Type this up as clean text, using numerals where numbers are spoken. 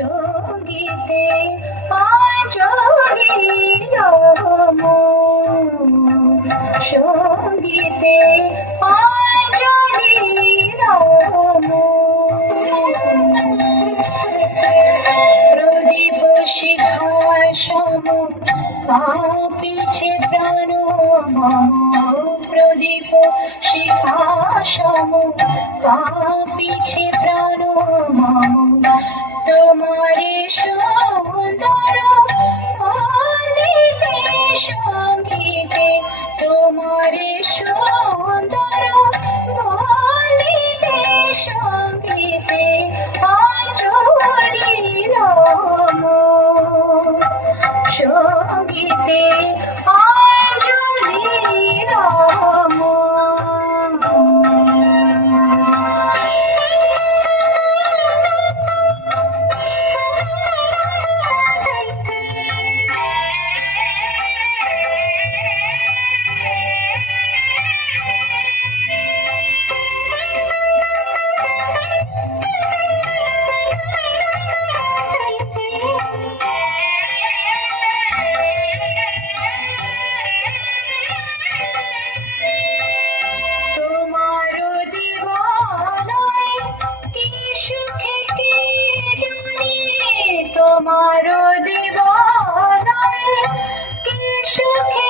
সঙ্গীতে আঞ্জলিল মন, সঙ্গীতে আঞ্জলিল মন। প্রদীপ শিখা সম কাঁপিছে প্রাণ মম, প্রদীপ শিখা সম কাঁপিছে প্রাণ মম। তোমারে সুন্দর বলিতে সঙ্গীতে, তোমারে সুন্দর বলিতে সঙ্গীতে আঞ্জলিল মন, সঙ্গীতে আঞ্জলিল মন। তোমার দিবানায় কি সুখে